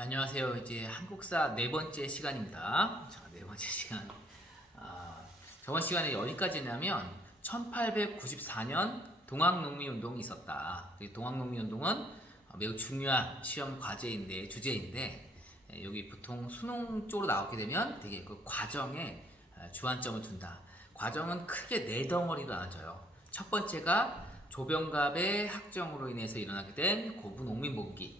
네, 안녕하세요. 이제 한국사 네 번째 시간입니다. 자, 네 번째 시간. 저번 시간에 어디까지냐면 1894년 동학농민운동이 있었다. 동학농민운동은 매우 중요한 시험 과제인데 주제인데 여기 보통 수능 쪽으로 나오게 되면 되게 그 과정에 주안점을 둔다. 과정은 크게 네 덩어리로 나눠져요. 첫 번째가 조병갑의 학정으로 인해서 일어나게 된 고부 농민복귀.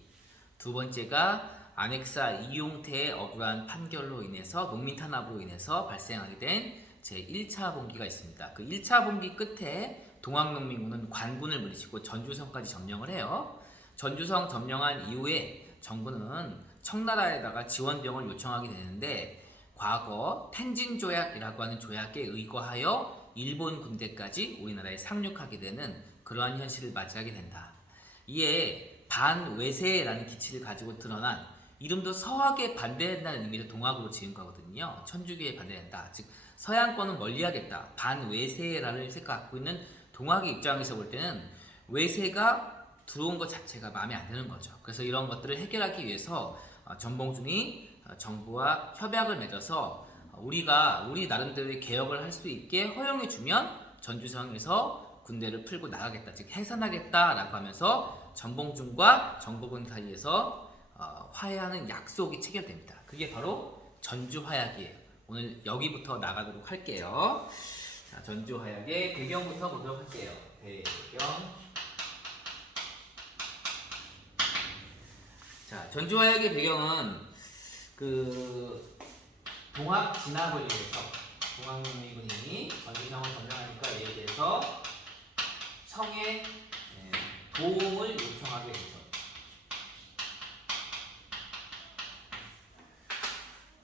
두 번째가 안핵사 이용태의 억울한 판결로 인해서 농민 탄압으로 인해서 발생하게 된 제1차 봉기가 있습니다. 그 1차 봉기 끝에 동학농민군은 관군을 물리치고 전주성까지 점령을 해요. 전주성 점령한 이후에 정부는 청나라에다가 지원병을 요청하게 되는데 과거 텐진조약이라고 하는 조약에 의거하여 일본 군대까지 우리나라에 상륙하게 되는 그러한 현실을 맞이하게 된다. 이에 반외세라는 기치를 가지고 드러난 이름도 서학에 반대한다는 의미로 동학으로 지은 거거든요. 천주교에 반대한다. 즉 서양권은 멀리하겠다. 반외세라는 생각 갖고 있는 동학의 입장에서 볼 때는 외세가 들어온 것 자체가 마음에 안 드는 거죠. 그래서 이런 것들을 해결하기 위해서 전봉준이 정부와 협약을 맺어서 우리가 우리 나름대로의 개혁을 할 수 있게 허용해 주면 전주성에서 군대를 풀고 나가겠다, 즉 해산하겠다라고 하면서 전봉준과 정부군 사이에서 화해하는 약속이 체결됩니다. 그게 바로 전주화약이에요. 오늘 여기부터 나가도록 할게요. 자, 전주화약의 배경부터 보도록 할게요. 배경. 자, 전주화약의 배경은 그 동학 진압을 위해서 동학농민군이 전주성을 점령하니까 이에 대해서 청에 도움을 요청하게 되죠.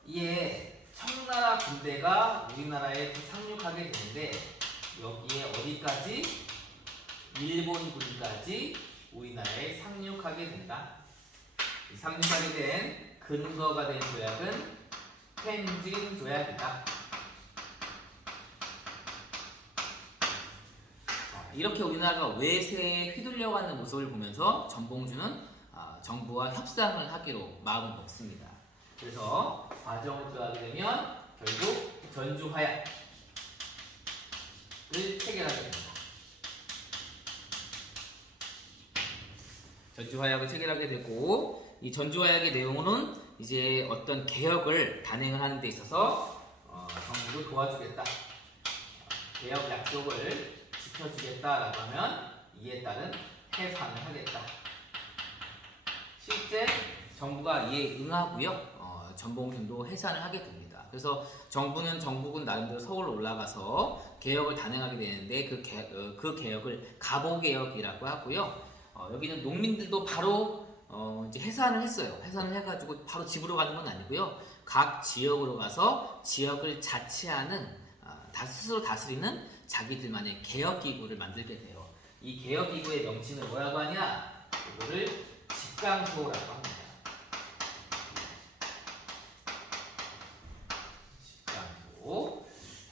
이에 청나라 군대가 우리나라에 상륙하게 되는데 여기에 어디까지? 일본군까지 우리나라에 상륙하게 된다. 상륙하게 된 근거가 된 조약은 텐진 조약이다. 이렇게 우리나라가 외세에 휘둘려가는 모습을 보면서 전봉준은 정부와 협상을 하기로 마음을 먹습니다. 그래서 과정을 들어가게 되면 결국 전주화약을 체결하게 됩니다. 전주화약을 체결하게 되고 이 전주화약의 내용은 이제 어떤 개혁을 단행을 하는 데 있어서 정부를 도와주겠다. 개혁 약속을 지켜주겠다라고 하면 이에 따른 해산을 하겠다. 실제 정부가 이에 응하고요. 전봉준도 해산을 하게 됩니다. 그래서 정부는 정부군 나름대로 서울로 올라가서 개혁을 단행하게 되는데 그 개혁을 가보개혁이라고 하고요. 여기는 농민들도 바로 이제 해산을 했어요. 해산을 해가지고 바로 집으로 가는 건 아니고요. 각 지역으로 가서 지역을 자치하는 스스로 다스리는 자기들만의 개혁기구를 만들게 돼요. 이 개혁기구의 명칭을 뭐라고 하냐? 이거를 집강소라고 합니다.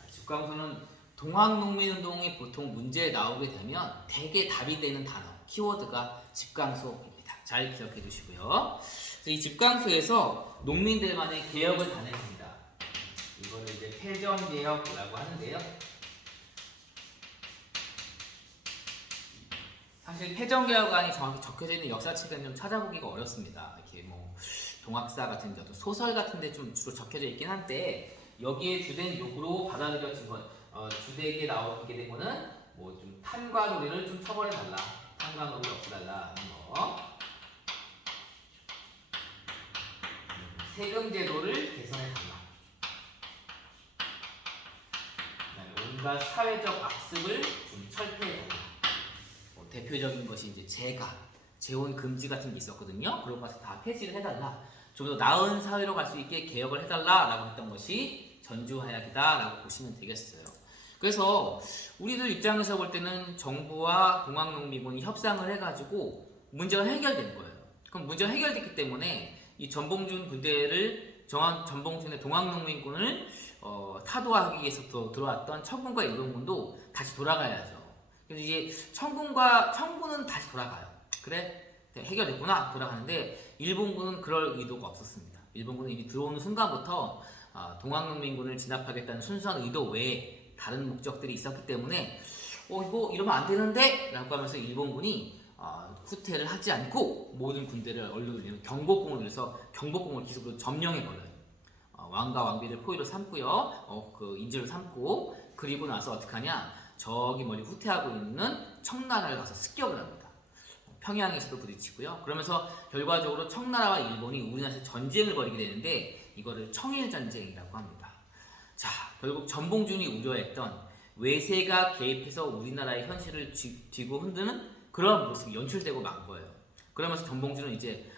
집강소는 동학농민운동이 보통 문제에 나오게 되면 대개 답이 되는 단어, 키워드가 집강소입니다. 잘 기억해 주시고요. 이 집강소에서 농민들만의 개혁을 단행합니다. 이거를 이제 폐정개혁이라고 하는데요. 사실 폐정개혁안이 정확히 적혀져 있는 역사책은 좀 찾아보기가 어렵습니다. 이렇게 뭐 동학사 같은 데, 소설 같은 데 좀 주로 적혀져 있긴 한데 여기에 주된 요구로 받아들여진 것, 주되게 나오게 된 거는 뭐 좀 탄과놀이를 좀 처벌해달라, 탄과놀이 없애달라 하는 거, 세금 제도를 개선해달라, 그다음에 온갖 사회적 악습을 좀 철폐해달라. 대표적인 것이 이제 재혼 금지 같은 게 있었거든요. 그런 것을 다 폐지를 해달라. 좀 더 나은 사회로 갈 수 있게 개혁을 해달라라고 했던 것이 전주화약이다라고 보시면 되겠어요. 그래서 우리들 입장에서 볼 때는 정부와 동학농민군이 협상을 해가지고 문제가 해결된 거예요. 그럼 문제가 해결됐기 때문에 이 전봉준 부대를 전봉준의 동학농민군을 타도하기 위해서 또 들어왔던 청군과 일본군도 다시 돌아가야죠. 그래서 이제 청군은 다시 돌아가요. 그래? 해결됐구나 돌아가는데 일본군은 그럴 의도가 없었습니다. 일본군은 이미 들어오는 순간부터 동학농민군을 진압하겠다는 순수한 의도 외에 다른 목적들이 있었기 때문에 이거 이러면 안 되는데 라고 하면서 일본군이 후퇴를 하지 않고 모든 군대를 얼른 경복궁을 내서 경복궁을 기습으로 점령해버려요. 왕과 왕비를 포위로 삼고요. 그 인질로 삼고 그리고 나서 어떻게 하냐? 저기 멀리 후퇴하고 있는 청나라를 가서 습격을 합니다. 평양에서도 부딪히고요. 그러면서 결과적으로 청나라와 일본이 우리나라에서 전쟁을 벌이게 되는데 이거를 청일전쟁이라고 합니다. 자, 결국 전봉준이 우려했던 외세가 개입해서 우리나라의 현실을 쥐고 흔드는 그런 모습이 연출되고 만 거예요. 그러면서 전봉준은 이제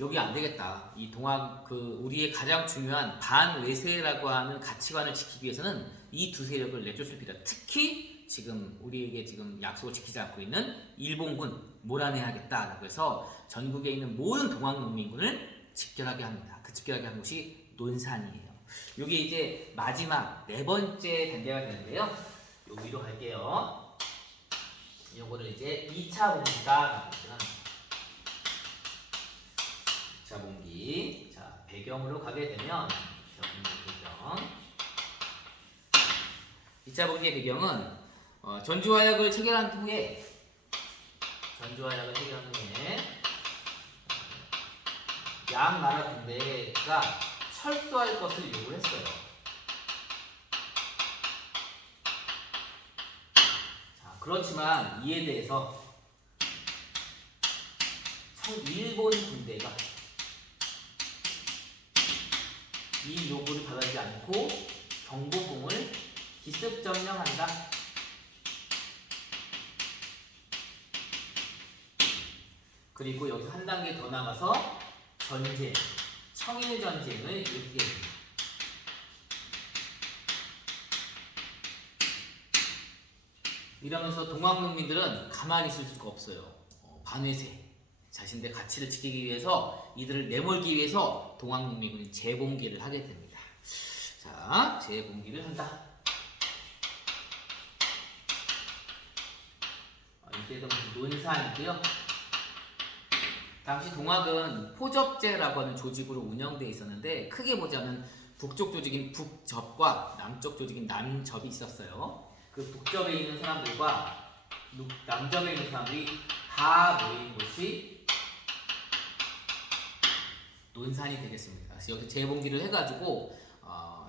여기 안 되겠다. 이 우리의 가장 중요한 반외세라고 하는 가치관을 지키기 위해서는 이 두 세력을 내쫓을 필요다. 특히 지금 우리에게 지금 약속을 지키지 않고 있는 일본군 몰아내야겠다라고 해서 전국에 있는 모든 동학농민군을 집결하게 합니다. 그 집결하게 한 곳이 논산이에요. 이게 이제 마지막 네 번째 단계가 되는데요. 요 위로 갈게요. 요거를 이제 2차 봉기다. 2차 봉기. 자, 배경으로 가게 되면 2차 봉기의 배경은 전주화약을 체결한 후에 양 나라 군대가 철수할 것을 요구를 했어요. 자, 그렇지만 이에 대해서 일본 군대가 이 요구를 받아들이지 않고 경복궁을 기습 점령한다. 그리고 여기서 한 단계 더 나가서 전쟁, 청일전쟁을 일으키게 됩니다. 이러면서 동학농민들은 가만히 있을 수가 없어요. 반외세, 자신들의 가치를 지키기 위해서 이들을 내몰기 위해서 동학농민군이 재봉기를 하게 됩니다. 자, 재봉기를 한다. 이때도 논산이고요. 당시 동학은 포접제라고 하는 조직으로 운영되어 있었는데 크게 보자면 북쪽 조직인 북접과 남쪽 조직인 남접이 있었어요. 그 북접에 있는 사람들과 남접에 있는 사람들이 다 모인 곳이 논산이 되겠습니다. 그래서 여기서 재봉기를 해가지고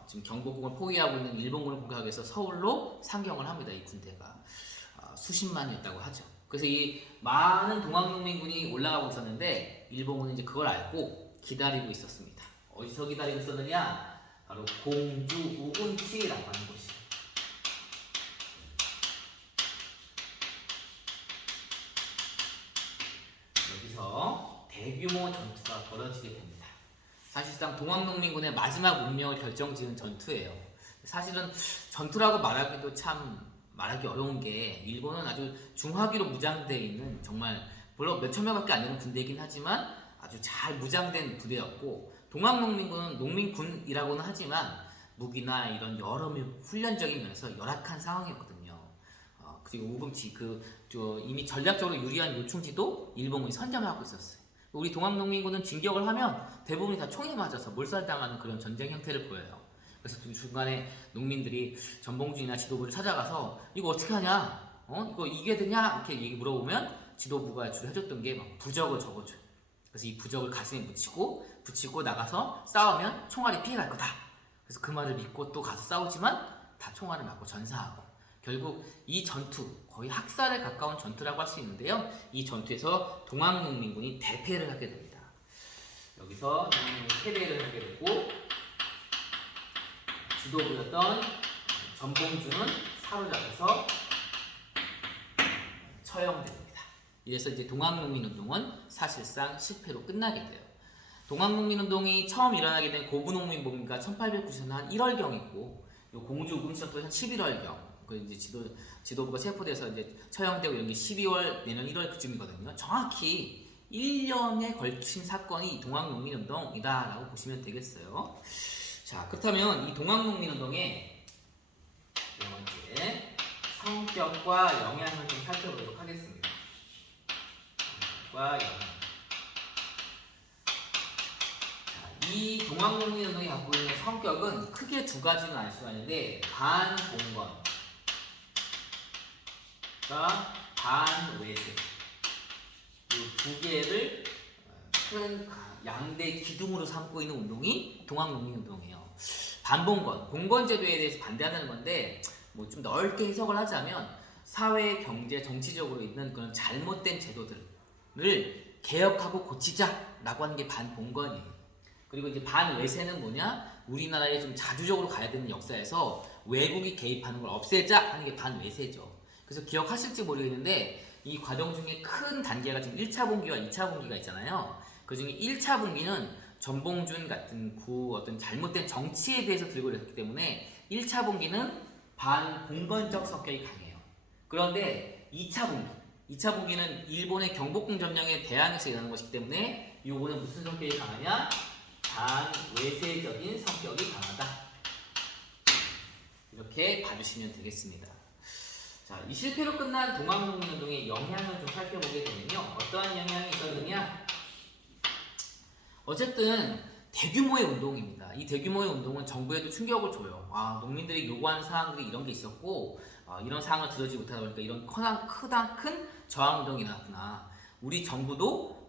지금 경복궁을 포위하고 있는 일본군을 공격하기 위해서 서울로 상경을 합니다. 이 군대가 수십만이었다고 하죠. 그래서 이 많은 동학농민군이 올라가고 있었는데 일본군은 이제 그걸 알고 기다리고 있었습니다. 어디서 기다리고 있었느냐? 바로 공주 우군치라고 하는 곳이에요. 여기서 대규모 전투가 벌어지게 됩니다. 사실상 동학농민군의 마지막 운명을 결정지은 전투예요. 사실은 전투라고 말하기도 참 말하기 어려운 게 일본은 아주 중화기로 무장되어 있는 정말 물론 몇천 명밖에 안 되는 군대이긴 하지만 아주 잘 무장된 부대였고 동학농민군은 농민군이라고는 하지만 무기나 이런 여러 훈련적인 면에서 열악한 상황이었거든요. 그리고 우금치 이미 전략적으로 유리한 요충지도 일본군이 선점하고 있었어요. 우리 동학농민군은 진격을 하면 대부분이 다 총에 맞아서 몰살당하는 그런 전쟁 형태를 보여요. 그래서 중간에 농민들이 전봉준이나 지도부를 찾아가서 이거 어떻게 하냐? 이거 이겨야 되냐? 이렇게 얘기 물어보면 지도부가 주로 해줬던 게 막 부적을 적어줘요. 그래서 이 부적을 가슴에 붙이고 나가서 싸우면 총알이 피해갈 거다. 그래서 그 말을 믿고 또 가서 싸우지만 다 총알을 맞고 전사하고 결국 이 전투 거의 학살에 가까운 전투라고 할 수 있는데요. 이 전투에서 동학농민군이 대패를 하게 됩니다. 여기서 패배를 하게 되고 지도부였던 전봉준은 사로잡혀서 처형됩니다. 이래서 이제 동학농민운동은 사실상 실패로 끝나게 돼요. 동학농민운동이 처음 일어나게 된 고구농민봉기가 1890년 한 1월경이고 공주 우금시전도 한 11월경. 그 이제 지도부가 체포돼서 이제 처형되고 이런 게 12월 내년 1월 그쯤이거든요. 정확히 1년에 걸친 사건이 동학농민운동이다라고 보시면 되겠어요. 자, 그렇다면 이 동학농민운동의 네 번째 성격과 영향을 좀 살펴보도록 하겠습니다. 개혁과 영향. 이 동학농민운동이 갖고 있는 성격은 크게 두 가지는 알 수가 있는데 반봉건과 반외세 이 두 개를 큰 양대 기둥으로 삼고 있는 운동이 동학농민운동이에요. 반봉건, 봉건제도에 대해서 반대한다는 건데 뭐 좀 넓게 해석을 하자면 사회, 경제, 정치적으로 있는 그런 잘못된 제도들을 개혁하고 고치자라고 하는 게 반봉건이에요. 그리고 이제 반외세는 뭐냐? 우리나라에 좀 자주적으로 가야 되는 역사에서 외국이 개입하는 걸 없애자 하는 게 반외세죠. 그래서 기억하실지 모르겠는데 이 과정 중에 큰 단계가 지금 1차 분기와 2차 분기가 있잖아요. 그 중에 1차 분기는 전봉준 같은 어떤 잘못된 정치에 대해서 들고 있었기 때문에 1차 분기는 반봉건적 성격이 강해요. 그런데 2차 분기는 일본의 경복궁 점령에 대항해서 일어나는 것이기 때문에 이거는 무슨 성격이 강하냐? 반외세적인 성격이 강하다. 이렇게 봐주시면 되겠습니다. 자, 이 실패로 끝난 동학농민운동의 영향을 좀 살펴보게 되면요. 어떠한 영향이 있었느냐? 어쨌든 대규모의 운동입니다. 이 대규모의 운동은 정부에도 충격을 줘요. 농민들이 요구하는 사항들이 이런 게 있었고 이런 사항을 들어주지 못하다 보니까 이런 큰 저항운동이 일어났구나. 우리 정부도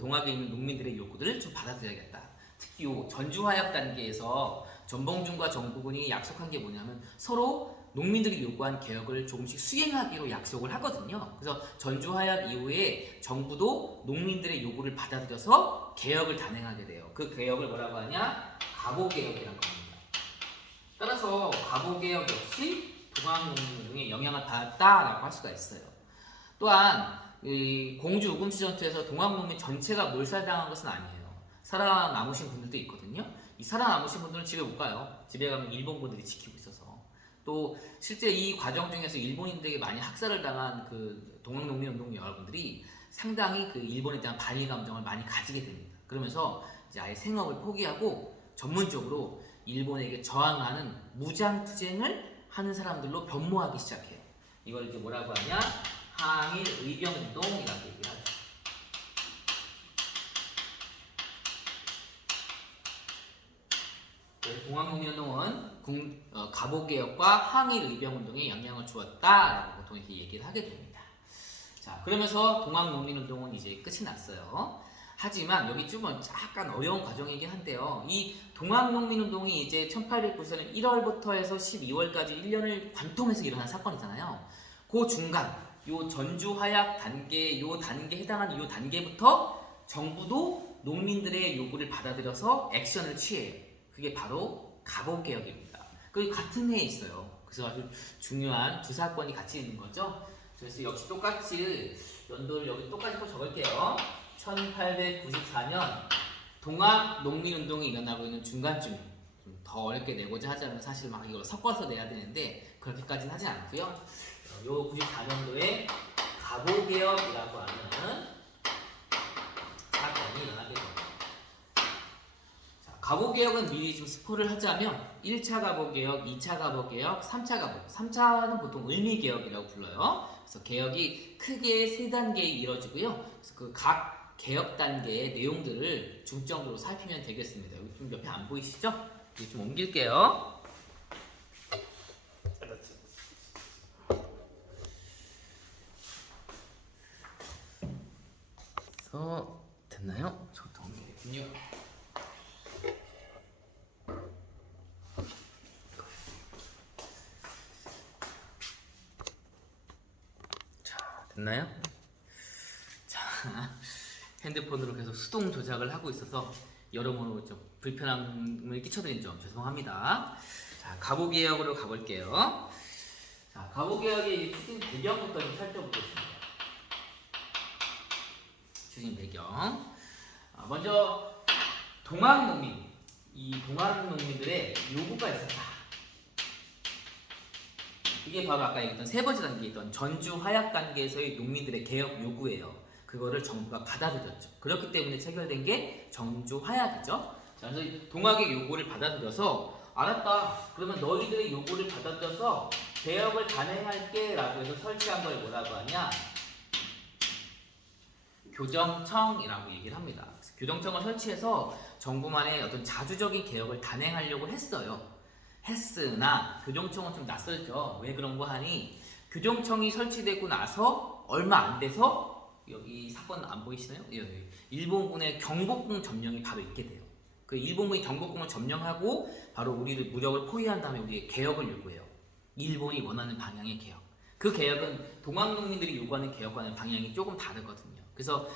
동학에 있는 농민들의 요구들을 좀 받아들여야겠다. 특히 전주화약 단계에서 전봉준과 정부군이 약속한 게 뭐냐면 서로 농민들이 요구한 개혁을 조금씩 수행하기로 약속을 하거든요. 그래서 전주화약 이후에 정부도 농민들의 요구를 받아들여서 개혁을 단행하게 돼요. 그 개혁을 뭐라고 하냐? 가보개혁이라고 합니다. 따라서 가보개혁 역시 동학농민운동에 영향을 받았다라고 할 수가 있어요. 또한 이 공주 우금치 전투에서 동학농민 전체가 몰살당한 것은 아니에요. 살아남으신 분들도 있거든요. 이 살아남으신 분들은 집에 못 가요. 집에 가면 일본 분들이 지키고 있어서. 또 실제 이 과정 중에서 일본인들에게 많이 학살을 당한 그 동학농민운동 여러분들이 상당히 그 일본에 대한 반일 감정을 많이 가지게 됩니다. 그러면서 이제 아예 생업을 포기하고 전문적으로 일본에게 저항하는 무장투쟁을 하는 사람들로 변모하기 시작해요. 이걸 이제 뭐라고 하냐? 항일 의병운동이라고 얘기를 하죠. 동학농민운동은 가보개혁과 항일 의병운동에 영향을 주었다라고 보통 이렇게 얘기를 하게 됩니다. 자, 그러면서 동학농민운동은 이제 끝이 났어요. 하지만 여기 좀 약간 어려운 과정이긴 한데요. 이 동학농민운동이 이제 1894년 1월부터 해서 12월까지 1년을 관통해서 일어난 사건이잖아요. 그 중간, 요 전주화약 단계, 요 단계에 해당하는 요 단계부터 정부도 농민들의 요구를 받아들여서 액션을 취해요. 그게 바로 가보개혁입니다. 그 같은 해에 있어요. 그래서 아주 중요한 두 사건이 같이 있는 거죠. 그래서 역시 똑같이 연도를 여기 똑같이 또 적을게요. 1894년 동학농민운동이 일어나고 있는 중간쯤 좀 더 어렵게 내고자 하자면 사실 막 이걸 섞어서 내야 되는데 그렇게까지는 하진 않고요. 요 94년도에 가보개혁이라고 하는 사건이 일어나게 됩니다. 가보개혁은 미리 좀 스포를 하자면 1차 가보개혁, 2차 가보개혁, 3차 가보개혁. 3차는 보통 을미개혁이라고 불러요. 그래서 개혁이 크게 3단계에 이루어지고요. 그래서 그 각 개혁 단계의 내용들을 중점적으로 살피면 되겠습니다. 여기 좀 옆에 안 보이시죠? 여기 좀 옮길게요. 그래서 됐나요? 저부터 옮기겠군요. 됐나요? 자, 핸드폰으로 계속 수동 조작을 하고 있어서 여러모로 좀 불편함을 끼쳐드린 점 죄송합니다. 자, 가보개혁으로 가볼게요. 자, 가보개혁의 추진 배경부터 좀 살펴보겠습니다. 추진 배경. 먼저 동학농민, 이 동학농민들의 요구가 있었다. 이게 바로 아까 얘기했던 세 번째 단계였던 전주화약 단계에서의 농민들의 개혁 요구예요. 그거를 정부가 받아들였죠. 그렇기 때문에 체결된 게 전주화약이죠. 그래서 동학의 요구를 받아들여서 알았다. 그러면 너희들의 요구를 받아들여서 개혁을 단행할게 라고 해서 설치한 걸 뭐라고 하냐? 교정청이라고 얘기를 합니다. 그래서 교정청을 설치해서 정부만의 어떤 자주적인 개혁을 단행하려고 했으나 교정청은 좀 낯설죠. 왜 그런 거 하니 교정청이 설치되고 나서 얼마 안 돼서 여기 사건 안 보이시나요? 여기 일본군의 경복궁 점령이 바로 있게 돼요. 그 일본군이 경복궁을 점령하고 바로 우리를 무력을 포위한 다음에 우리의 개혁을 요구해요. 일본이 원하는 방향의 개혁. 그 개혁은 동학농민들이 요구하는 개혁과는 방향이 조금 다르거든요. 그래서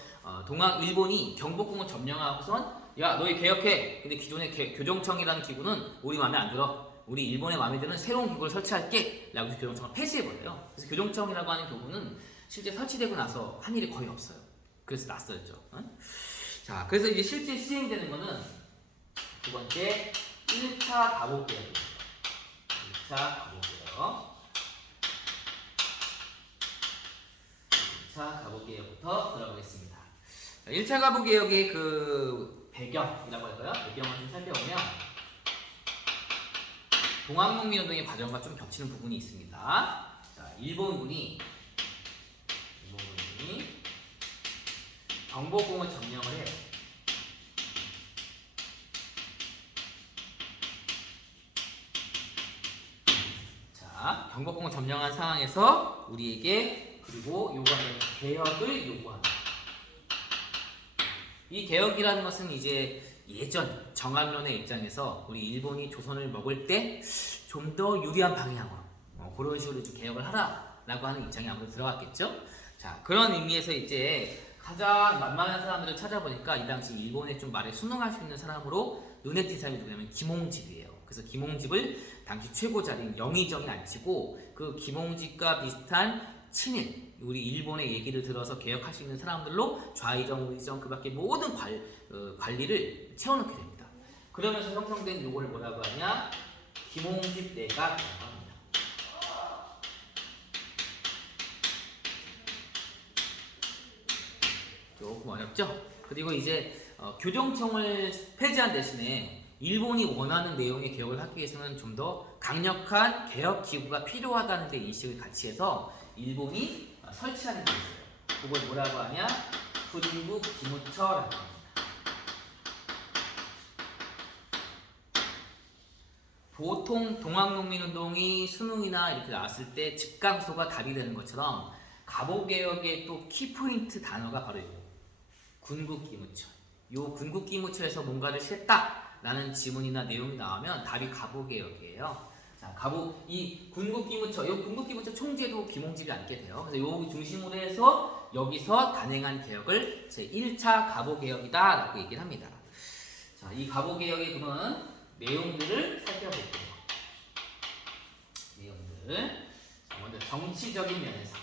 일본이 경복궁을 점령하고선 야 너희 개혁해. 근데 기존의 교정청이라는 기구는 우리 마음에 안 들어. 우리 일본의 마음에 드는 새로운 기구를 설치할게 라고 해서 교정청을 폐지해버려요. 그래서 교정청이라고 하는 기구는 실제 설치되고 나서 한 일이 거의 없어요. 그래서 낯설죠. 자, 그래서 이제 실제 시행되는 거는 두 번째 1차 가복개혁입니다. 1차 가복개혁. 1차 가복개혁부터 들어가겠습니다. 1차 가복개혁의 그 배경이라고 할까요? 배경을 좀 살펴보면 동학농민운동의 과정과 좀 겹치는 부분이 있습니다. 자, 일본군이 경복궁을 점령을 해요. 자, 경복궁을 점령한 상황에서 우리에게 그리고 요구하는 개혁을 요구합니다. 이 개혁이라는 것은 이제 예전 정한론의 입장에서 우리 일본이 조선을 먹을 때 좀 더 유리한 방향으로 그런 식으로 좀 개혁을 하라라고 하는 입장이 아무래도 들어갔겠죠. 자, 그런 의미에서 이제 가장 만만한 사람들을 찾아보니까 이 당시 일본에 좀 말에 순응할 수 있는 사람으로 눈에 띈 사람이 누구냐면 김홍집이에요. 그래서 김홍집을 당시 최고자리인 영의정이 앉히고 그 김홍집과 비슷한 친일, 우리 일본의 얘기를 들어서 개혁할 수 있는 사람들로 좌의정, 우의정 그 밖에 모든 관리를 채워넣게 됩니다. 그러면서 형성된 요거를 뭐라고 하냐? 김홍집 내각이라고 합니다. 조금 어렵죠? 그리고 이제 교정청을 폐지한 대신에 일본이 원하는 내용의 개혁을 하기 위해서는 좀 더 강력한 개혁 기구가 필요하다는 데 인식을 같이 해서 일본이 설치하는 게 있어요. 그걸 뭐라고 하냐? 군국 기무처라고 합니다. 보통 동학농민운동이 수능이나 이렇게 나왔을 때 집강소가 답이 되는 것처럼 가보개혁의 또 키포인트 단어가 바로 이거 군국기무처. 요 군국기무처에서 뭔가를 했다라는 지문이나 내용이 나오면 답이 가보개혁이에요. 자, 이 군국기무처, 요 군국기무처 총재도 김홍집이 앉게 돼요. 그래서 요 중심으로 해서 여기서 단행한 개혁을 제 1차 가보개혁이다라고 얘기를 합니다. 자, 이 가보개혁의 그런 내용들을 살펴볼게요. 내용들. 자, 먼저 정치적인 면에서.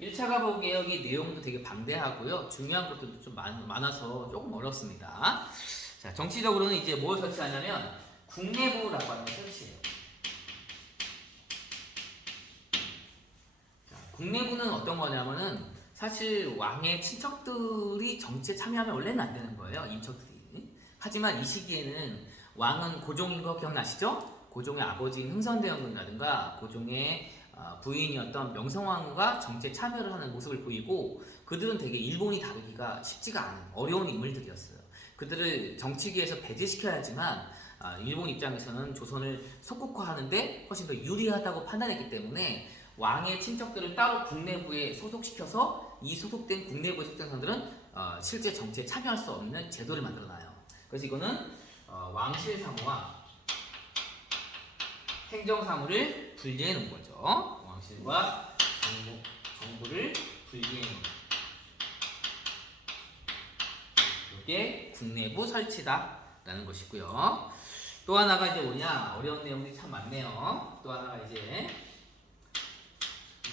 1차 가보개혁의 내용도 되게 방대하고요. 중요한 것들도 좀 많아서 조금 어렵습니다. 자, 정치적으로는 이제 뭘 설치하냐면 국내부라고 하는 걸 설치해요. 자, 국내부는 어떤 거냐면은 사실 왕의 친척들이 정치에 참여하면 원래는 안 되는 거예요. 인척들이. 하지만 이 시기에는 왕은 고종인 거 기억나시죠? 고종의 아버지인 흥선대원군이라든가 고종의 부인이었던 명성황후가 정치에 참여를 하는 모습을 보이고 그들은 되게 일본이 다루기가 쉽지가 않은 어려운 인물들이었어요. 그들을 정치계에서 배제시켜야 하지만 일본 입장에서는 조선을 석국화하는데 훨씬 더 유리하다고 판단했기 때문에 왕의 친척들을 따로 국내부에 소속시켜서 이 소속된 국내부의 속장들은 실제 정치에 참여할 수 없는 제도를 만들어놔요. 그래서 이거는 왕실사무와 행정사무를 분리해 놓은 거죠. 왕실과 정부를 분리해 놓은 거. 이게 국내부 설치다라는 것이고요. 또 하나가 이제 뭐냐? 어려운 내용들이 참 많네요. 또 하나가 이제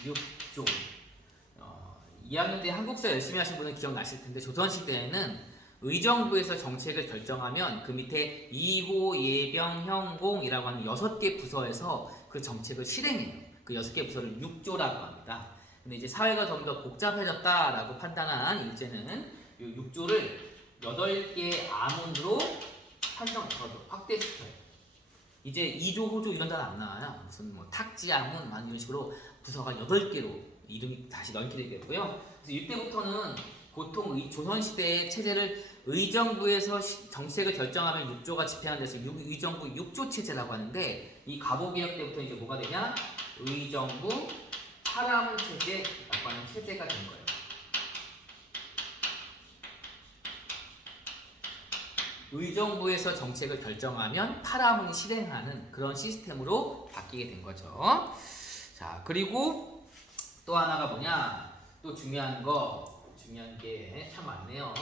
6조. 2학년 때 한국사 열심히 하신 분은 기억나실 텐데 조선시대에는 의정부에서 정책을 결정하면 그 밑에 2호, 예병, 형공이라고 하는 6개 부서에서 그 정책을 실행해요. 그 6개 부서를 6조라고 합니다. 근데 이제 사회가 좀 더 복잡해졌다라고 판단한 일제는 이 6조를 8개 아문으로 확대시켜요. 이제 2조, 호조 이런 단어 안 나와요. 무슨 뭐 탁지, 아문, 이런 식으로 부서가 8개로 이름이 다시 넣게 되고요. 그래서 이때부터는 보통 조선시대의 체제를 의정부에서 정책을 결정하면 육조가 집행하는 데서 의정부 육조 체제라고 하는데, 이 갑오개혁 때부터 이제 뭐가 되냐? 의정부 파라문 체제라고 하는 체제가 된 거예요. 의정부에서 정책을 결정하면 파라문이 실행하는 그런 시스템으로 바뀌게 된 거죠. 자, 그리고 또 하나가 뭐냐? 또 중요한 게 참 많네요.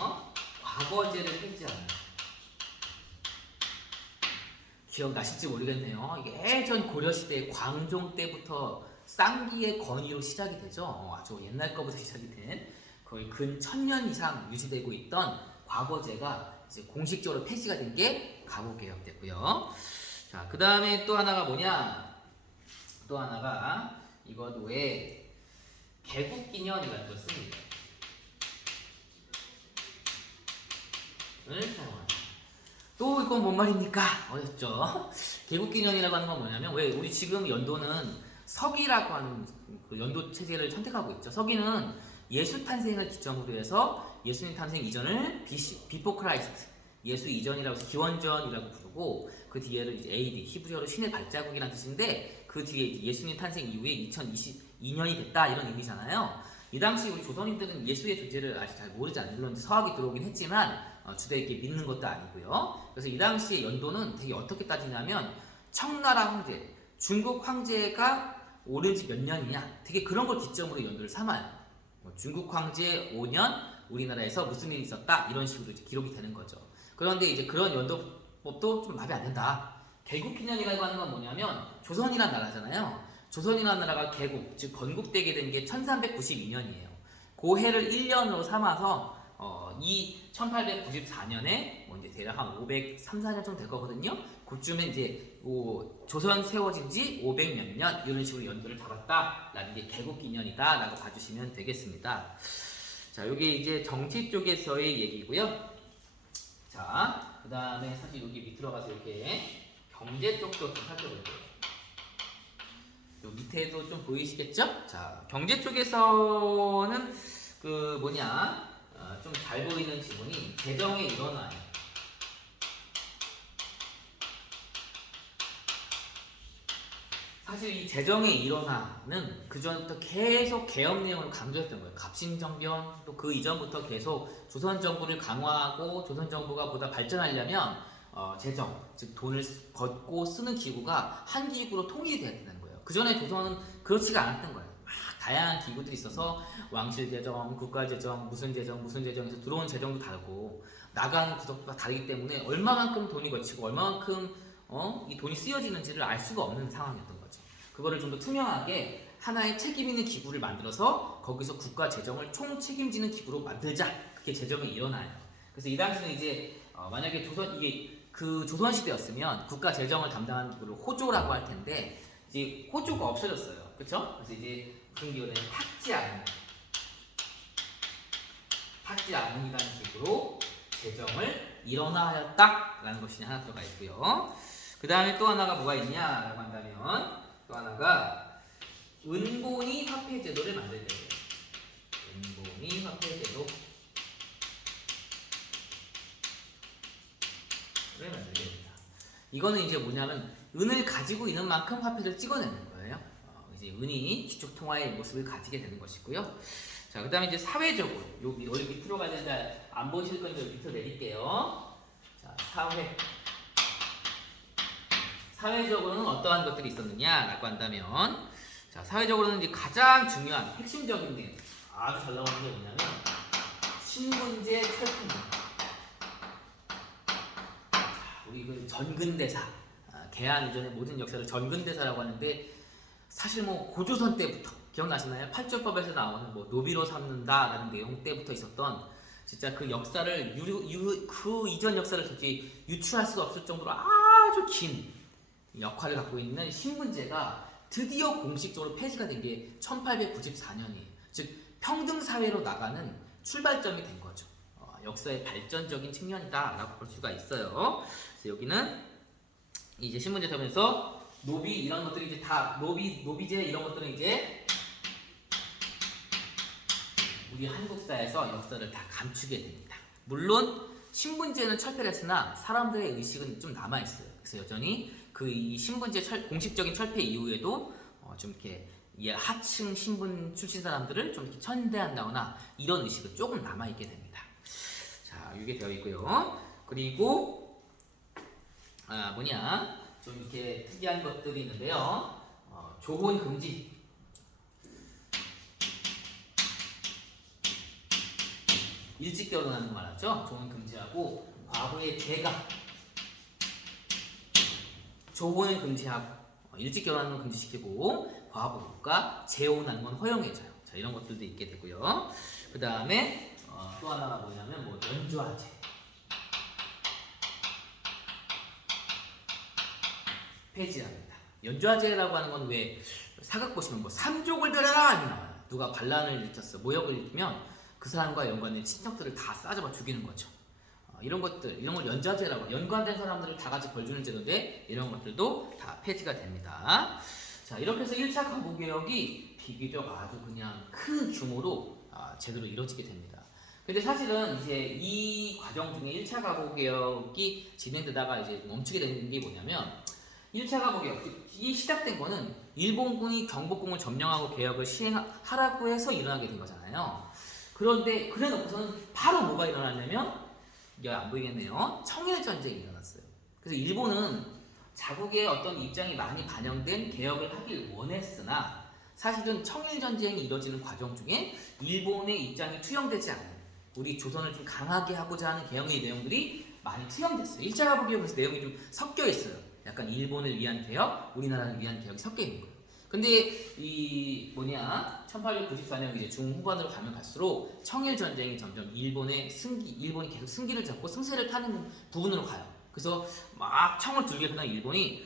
과거제를 폐지하는. 기억나실지 모르겠네요. 이게 예전 고려시대 광종 때부터 쌍기의 건의로 시작이 되죠. 아주 옛날 거부터 시작이 된, 거의 근 1000년 이상 유지되고 있던 과거제가 이제 공식적으로 폐지가 된 게 갑오개혁 됐고요. 자, 그 다음에 또 하나가 뭐냐? 또 하나가 이것 외에 개국기년이라는 걸 씁니다. 을 사용합니다. 또 이건 뭔 말입니까? 어렵죠? 개국기년이라고 하는 건 뭐냐면, 왜 우리 지금 연도는 서기라고 하는 그 연도 체제를 선택하고 있죠. 서기는 예수 탄생을 기점으로 해서 예수님 탄생 이전을 비포 크라이스트, 예수 이전이라고 해서 기원전이라고 부르고, 그 뒤에를 이제 AD, 히브리어로 신의 발자국이라는 뜻인데, 그 뒤에 이제 예수님 탄생 이후에 2022년이 됐다 이런 의미잖아요. 이 당시 우리 조선인들은 예수의 존재를 아직 잘 모르지 않아요. 물론 서학이 들어오긴 했지만 주되게 믿는 것도 아니고요. 그래서 이 당시의 연도는 되게 어떻게 따지냐면, 청나라 황제, 중국 황제가 오른 지 몇 년이냐, 되게 그런 걸 기점으로 연도를 삼아요. 중국 황제 5년, 우리나라에서 무슨 일이 있었다, 이런 식으로 이제 기록이 되는 거죠. 그런데 이제 그런 연도법도 좀 마음에 안 든다. 개국기년이라고 하는 건 뭐냐면, 조선이란 나라잖아요. 조선이라는 나라가 개국, 즉 건국되게 된 게 1392년이에요. 그 해를 1년으로 삼아서 이 1894년에 뭐 이제 대략 한 503, 4년 정도 될 거거든요. 그쯤에 이제 조선 세워진 지 500 몇 년 이런 식으로 연도를 잡았다라는 게 개국기년이다라고 봐주시면 되겠습니다. 자, 여기 이제 정치 쪽에서의 얘기고요. 자, 그 다음에 사실 여기 밑으로 가서 이렇게 경제 쪽도 좀 살펴볼게요. 요 밑에도 좀 보이시겠죠? 자, 경제 쪽에서는 그 뭐냐, 좀 잘 보이는 지문이 재정의 일원화예요. 사실 이 재정의 일원화는 그 전부터 계속 개혁 내용을 강조했던 거예요. 갑신정변, 또 그 이전부터 계속 조선 정부를 강화하고 조선 정부가 보다 발전하려면 재정, 즉 돈을 걷고 쓰는 기구가 한 기구로 통일이 돼야 된다는 거예요. 그 전에 조선은 그렇지가 않았던 거예요. 막 다양한 기구들이 있어서 왕실재정, 국가재정, 무슨 재정에서 들어온 재정도 다르고 나가는 구석도 다르기 때문에 얼마만큼 돈이 거치고 얼마만큼 이 돈이 쓰여지는지를 알 수가 없는 상황이었던 거죠. 그거를 좀 더 투명하게 하나의 책임 있는 기구를 만들어서 거기서 국가 재정을 총 책임지는 기구로 만들자. 그게 재정이 일어나요. 그래서 이 당시는 이제 만약에 그 조선 시대였으면 국가 재정을 담당하는 기구를 호조라고 할 텐데, 이제 호조가 없어졌어요. 그렇죠? 그래서 이제 무슨 기구는 탁지 않음이라는 기구로 재정을 일원화하였다라는 것이 하나 들어가 있고요. 그 다음에 또 하나가 뭐가 있냐라고 한다면, 또 하나가 은본위 화폐 제도를 만들게 돼요. 은본위 화폐 제도를 만들게 됩니다. 이거는 이제 뭐냐면, 은을 가지고 있는 만큼 화폐를 찍어내는 거예요. 이제 은이 기축 통화의 모습을 가지게 되는 것이고요. 자, 그 다음에 이제 사회적으로, 여기 밑으로 가야 되는데 안 보실 건데 밑으로 내릴게요. 자, 사회적으로는 어떠한 것들이 있었느냐라고 한다면, 자, 사회적으로는 이제 가장 중요한 핵심적인 게 아주 잘 나오는 게 뭐냐면, 신분제 철폐입니다. 우리 그 전근대사, 개항 이전의 모든 역사를 전근대사라고 하는데, 사실 뭐 고조선 때부터 기억나시나요? 팔조법에서 나오는 뭐 노비로 삼는다라는 내용 때부터 있었던, 진짜 그 역사를 그 이전 역사를 도저히 유추할 수 없을 정도로 아주 긴 역할을 갖고 있는 신분제가 드디어 공식적으로 폐지가 된 게 1894년이에요. 즉 평등 사회로 나가는 출발점이 된 거죠. 역사의 발전적인 측면이다라고 볼 수가 있어요. 그래서 여기는 이제 신분제 되면서 노비 이런 것들이 이제 다 노비제 이런 것들은 이제 우리 한국사에서 역사를 다 감추게 됩니다. 물론 신분제는 철폐를 했으나 사람들의 의식은 좀 남아있어요. 그래서 여전히 이 신분제 공식적인 철폐 이후에도 좀 이렇게 하층 신분 출신 사람들을 좀 이렇게 천대한다거나 이런 의식은 조금 남아있게 됩니다. 자, 이게 되어 있고요. 그리고 좀 이렇게 특이한 것들이 있는데요. 조혼 금지. 일찍 결혼하는 거 말하죠. 조혼 금지하고 과부의 재가 조혼을 금지하고 일찍 결혼하는 건 금지시키고 과부가 재혼하는 건 허용해줘요. 자, 이런 것들도 있게 되고요. 그 다음에 또 하나가 뭐냐면 연좌제. 폐지합니다. 연좌제라고 하는 건 왜 사극 보시면 삼족을 들여라 이렇게 나와요. 누가 반란을 일으켰어, 모욕을 일으키면 그 사람과 연관된 친척들을 다 싸잡아 죽이는 거죠. 이런 걸 연좌제라고, 연관된 사람들을 다 같이 벌주는 제도인데 이런 것들도 다 폐지가 됩니다. 자, 이렇게 해서 1차 가부개혁이 비교적 아주 그냥 큰 규모로 제대로 이루어지게 됩니다. 근데 사실은 이제 이 과정 중에 1차 가부개혁이 진행되다가 이제 멈추게 되는 게 뭐냐면 1차 가부개혁이 시작된 거는 일본군이 경복궁을 점령하고 개혁을 시행하라고 해서 일어나게 된 거잖아요. 그런데 그래 놓고서는 바로 뭐가 일어났냐면 이게 안 보이겠네요. 청일전쟁이 일어났어요. 그래서 일본은 자국의 어떤 입장이 많이 반영된 개혁을 하길 원했으나 사실은 청일전쟁이 이루어지는 과정 중에 일본의 입장이 투영되지 않은, 우리 조선을 좀 강하게 하고자 하는 개혁의 내용들이 많이 투영됐어요. 1차 가부개혁에서 내용이 좀 섞여 있어요. 약간 일본을 위한 개혁, 우리나라를 위한 개혁이 섞여 있는 거예요. 근데 1894년 이제 중후반으로 가면 갈수록 청일 전쟁이 점점 일본이 계속 승기를 잡고 승세를 타는 부분으로 가요. 그래서 막 청을 들게 되는 일본이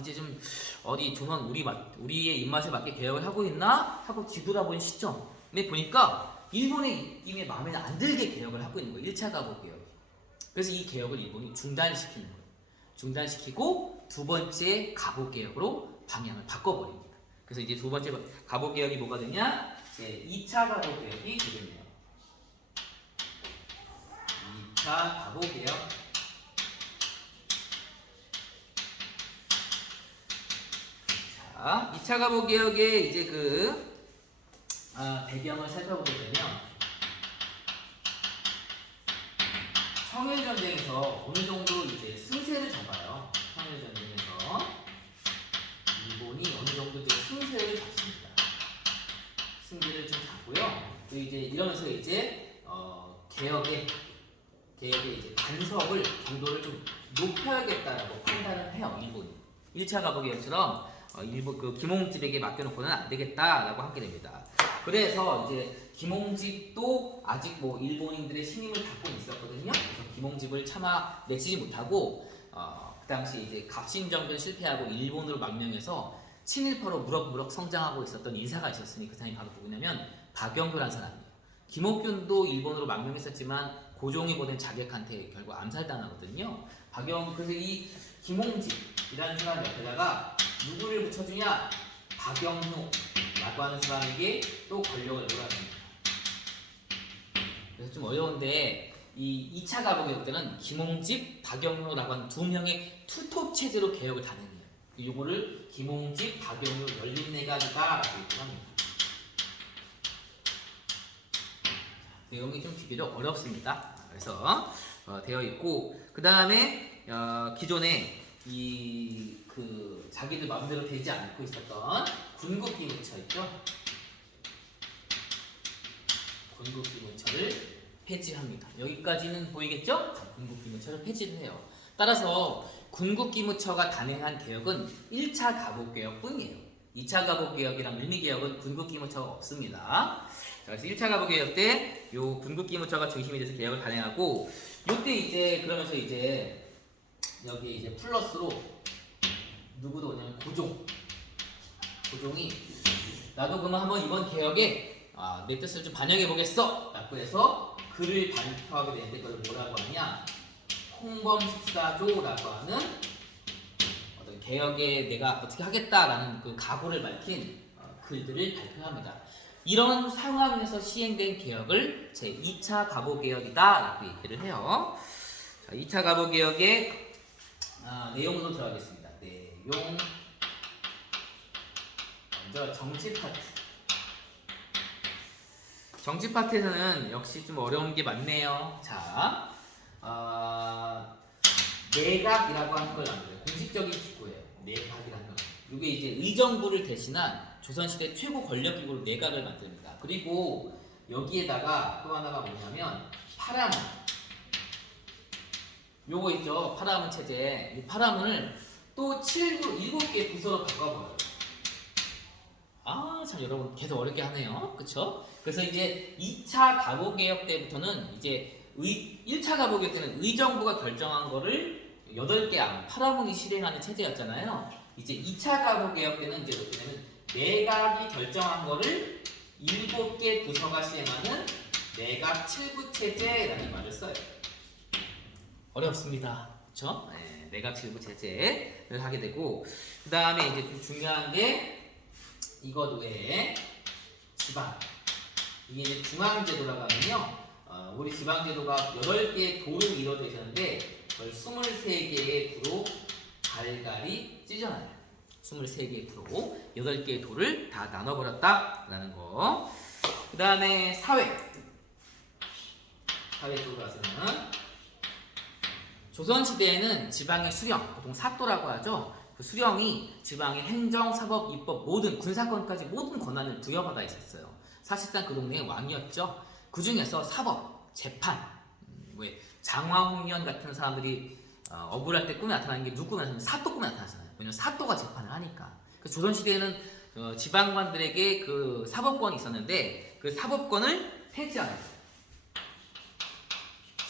이제 좀 어디 조선 우리의 입맛에 맞게 개혁을 하고 있나 하고 뒤돌아보는 시점에 보니까 일본의 입에 마음에 안 들게 개혁을 하고 있는 거예요. 1차 가부개혁. 그래서 이 개혁을 일본이 중단시키는 거예요. 중단시키고 두 번째 가부개혁으로 방향을 바꿔버립니다. 그래서 이제 두 번째 가부개혁이 뭐가 되냐? 이제 2차 가부개혁이 되겠네요. 2차 가부개혁. 자, 2차 가부개혁의 이제 배경을 살펴보게 되면 청일전쟁에서 어느 정도 이제 승세를 잡아요. 청일전쟁에서 일본이 어느 정도 이제 승세를 잡습니다. 승기를 좀 잡고요. 그리고 이제 이러면서 이제 개혁의 이제 간섭을 정도를 좀 높여야겠다라고 판단을 해요. 일본이 1차 가부개혁처럼 일본 김홍집에게 맡겨놓고는 안 되겠다라고 하게 됩니다. 그래서 이제 김홍집도 아직 일본인들의 신임을 받고 있었거든요. 그래서 김홍집을 차마 내치지 못하고 그 당시 이제 갑신정변 실패하고 일본으로 망명해서 친일파로 무럭무럭 성장하고 있었던 인사가 있었으니 그 사람이 바로 누구냐면 박영규라는 사람이에요. 김옥균도 일본으로 망명했었지만 고종이 보낸 자객한테 결국 암살당하거든요. 그래서 이 김홍집이라는 사람 옆에다가 누구를 붙여주냐? 박영효라고 하는 사람에게 또 권력을 몰아줍니다. 그래서 좀 어려운데 이 2차 가부개혁 때는 김홍집, 박영효라고 하는 두 명의 투톱 체제로 개혁을 단행해요. 이거를 김홍집, 박영효 연립내각이다라고 합니다. 내용이 좀 비교적 어렵습니다. 그래서 되어 있고 그 다음에 기존에 자기들 마음대로 되지 않고 있었던 군국기무처 있죠? 군국기무처를 폐지합니다. 여기까지는 보이겠죠? 군국기무처를 폐지를 해요. 따라서 군국기무처가 단행한 개혁은 1차 가부개혁뿐이에요. 2차 가부개혁이랑 을미개혁은 군국기무처가 없습니다. 그래서 1차 가부개혁 때 요 군국기무처가 중심이 돼서 개혁을 단행하고 요때 이제 그러면서 이제 여기 이제 플러스로 누구도 오냐면 고종이 나도 그러면 한번 이번 개혁에 내 뜻을 좀 반영해 보겠어 라고 해서 글을 발표하게 되는데 그걸 뭐라고 하냐, 홍범십사조라고 하는 어떤 개혁에 내가 어떻게 하겠다라는 그 각오를 밝힌 글들을 발표합니다. 이런 상황에서 시행된 개혁을 제2차 가보개혁이다 라고 얘기를 해요. 자, 2차 가보개혁의 내용으로 들어가겠습니다. 내용 먼저 정치 파트. 정치 파트에서는 역시 좀 어려운 게 많네요. 자, 내각이라고 하는 걸 나눠요. 공식적인 기구예요. 내각이라는 거. 이게 이제 의정부를 대신한 조선시대 최고 권력기구로 내각을 만듭니다. 그리고 여기에다가 또 하나가 뭐냐면 파라문. 요거 있죠. 파라문 체제. 이 파라문을 또 7개 부서로 바꿔버려요. 참 여러분 계속 어렵게 하네요. 그쵸? 그래서 이제 2차 가보개혁 때부터는 이제 1차 가보개혁 때는 의정부가 결정한 거를 8개 안, 파라문이 실행하는 체제였잖아요. 이제 2차 가보개혁 때는 이제 어떻게 되냐면 내각이 결정한 거를 7개 부서가 시행하는 내각 7부 체제라는 말을 써요. 어렵습니다. 그쵸? 네, 내각 7부 체제를 하게 되고, 그 다음에 이제 좀 중요한 게 이것 외에 지방. 이게 이제 중앙제도라고 하면요. 우리 지방제도가 8개의 도로 이루어져 있었는데, 그걸 23개의 도로 갈갈이 찢어놔요. 23개의 도로, 8개의 도를 다 나눠버렸다라는 거. 그 다음에 사회. 사회 쪽으로 와서는 조선시대에는 지방의 수령, 보통 사도라고 하죠. 그 수령이 지방의 행정, 사법, 입법, 모든 군사권까지 모든 권한을 부여받아 있었어요. 사실상 그 동네의 왕이었죠. 그 중에서 사법, 재판, 왜 장화홍련 같은 사람들이 억울할 때 꿈에 나타나는 게 누구 꿈에 나타나면 사또 꿈에 나타나잖아요. 왜냐면 사또가 재판을 하니까. 그래서 조선시대에는 지방관들에게 그 사법권이 있었는데 그 사법권을 폐지하는 거예요.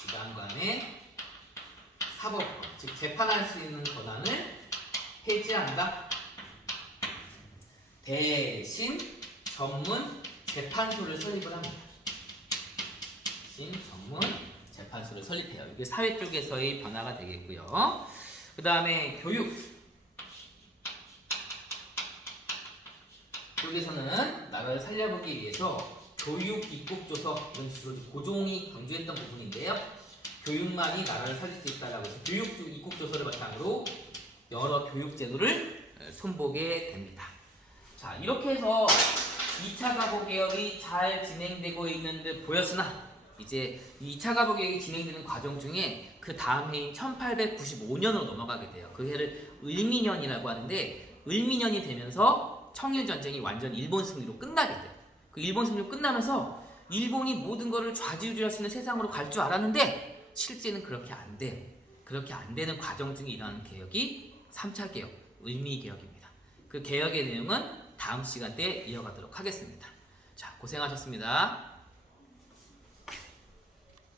지방관의 사법권, 즉 재판할 수 있는 권한을 폐지한다. 대신 전문 재판소를 설립을 합니다. 대신 전문 재판소를 설립해요. 이게 사회 쪽에서의 변화가 되겠고요. 그 다음에 교육. 여기서는 나라를 살려보기 위해서 교육 입국조서 이런 식으로 고종이 강조했던 부분인데요. 교육만이 나라를 살릴 수 있다라고 해서 교육 입국조서를 바탕으로 여러 교육제도를 손보게 됩니다. 자, 이렇게 해서 2차 가보개혁이 잘 진행되고 있는 듯 보였으나 이제 2차 가보개혁이 진행되는 과정 중에 그 다음 해인 1895년으로 넘어가게 돼요. 그 해를 을미년이라고 하는데 을미년이 되면서 청일전쟁이 완전 일본 승리로 끝나게 돼요. 그 일본 승리로 끝나면서 일본이 모든 것을 좌지우지할 수 있는 세상으로 갈 줄 알았는데 실제는 그렇게 안 돼요. 그렇게 안 되는 과정 중에 일어나는 개혁이 3차 개혁, 을미개혁입니다. 그 개혁의 내용은 다음 시간 때 이어가도록 하겠습니다. 자, 고생하셨습니다.